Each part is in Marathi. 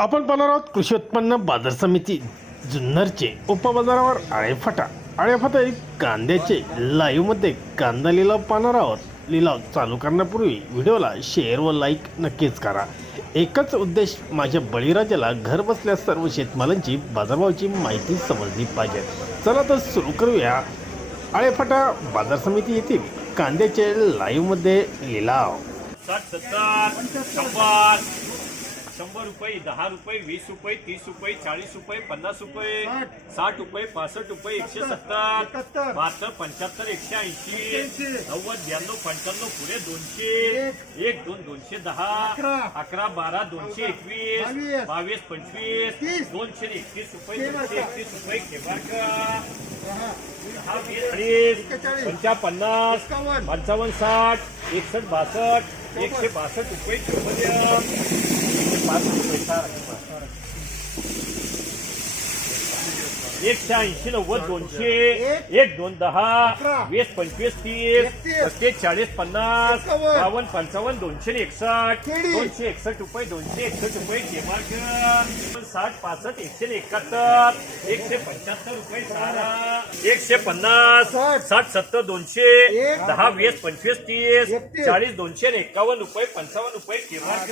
आपण पाहणार आहोत कृषी उत्पन्न बाजार समिती जुन्नरचे उपबाजारावर आळेफाटा कांद्याचे लाईव्हमध्ये कांदा लिलाव पाहणार आहोत। लिलाव चालू करण्यापूर्वी व्हिडिओला शेअर व लाईक नक्कीच करा। एकच उद्देश, माझ्या बळीराजाला घर बसल्या सर्व शेतमालांची बाजारभावाची माहिती समजली पाहिजे। चला तर सुरू करूया। आळेफाटा बाजार समिती येथील कांद्याचे लाईव्हमध्ये लिलाव 60, 70, 100 रुपये, 10 रुपये, 20 रुपये, 30 रुपये, 40 रुपये, 50 रुपये, 60 रुपये, 65 रुपये, 170, 72, 75, 180, 90, 92, 95, पुढे 200, 1, 2, 210, 11, 12, 221, 22, 25, 231 रुपये, 231 रुपये, खेबारका 40, 55, 55, 60, 61, 62, 162 रुपये, 180, 90, 200, 1, 2, 10, 20, 25, 30, 40, 50, 52, 55, 261, 261 रुपये, 261 रुपये, केमार्क 60, 65, 171, 175 रुपये, 150, 60, 70, 200, 10, 20, 25, 30, 40, 251 रुपये, 55 रुपये, केमार्क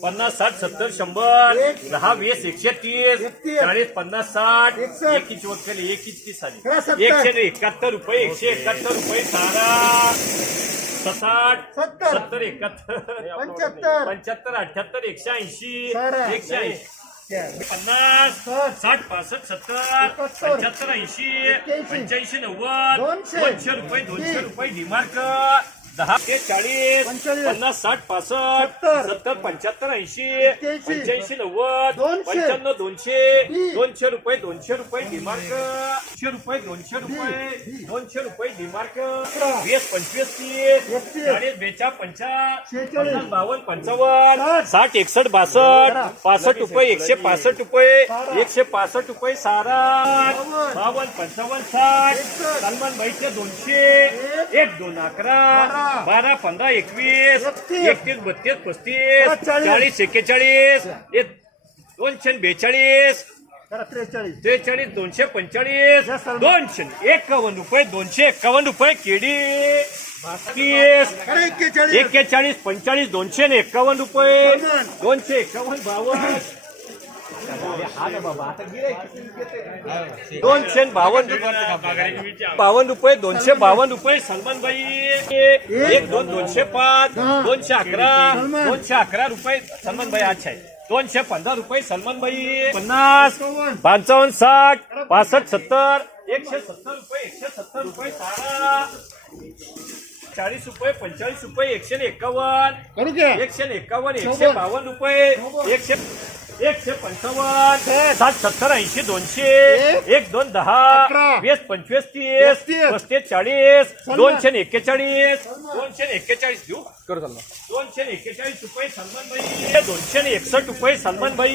50, 60, 70, 100, 10, 20, 130, 40, 50, 60, 1 वक्कल 1 साली 171 रुपये, 171 रुपये, 60, 70, 71, 75, 78, 180, 180, 50, 60, 65, 70, 75, 80, 85, 90, 200 रुपये, 200 रुपये, डिमार्क 10 ते 40, 50, 60, 65, 70, 75, 80, 85, 90, 95, 200, 200 रुपये, 200 रुपये, डिमार्क 200 रुपये, 200 रुपये, 200 रुपये, डिमार्क 20, 25, 30, 40, 42, 50, 55, 60, 61, 62, 65 रुपये, 165 रुपये, 165 रुपये, 52, 55, 60, सलमान भाईचे 200, 1, 2, 11, 12, 15, 21, 31, 32, 35, 40, 41, 242, 43, 245, 251 रुपये, 251 रुपये, केडी 41, 45, 251 रुपये, 251, 52, 252 रुपये, 252 रुपये, सलमान भाई 1, 2, 205, 211, 211 रुपये, सलमान भाई अच्छा आहे 215 रुपये, सलमान भाई 50, 55, 60, 65, 70, 170 रुपये, 170 रुपये, 40 रुपये, 45 रुपये, 151, 151, 152 रुपये, 155, 60, 70, 80, 200, 1, 2, 10, 20, 25, 30, 35, 40, 241, 241 देऊ 241 रुपये, सलमान भाई 261 रुपये, सलमान भाई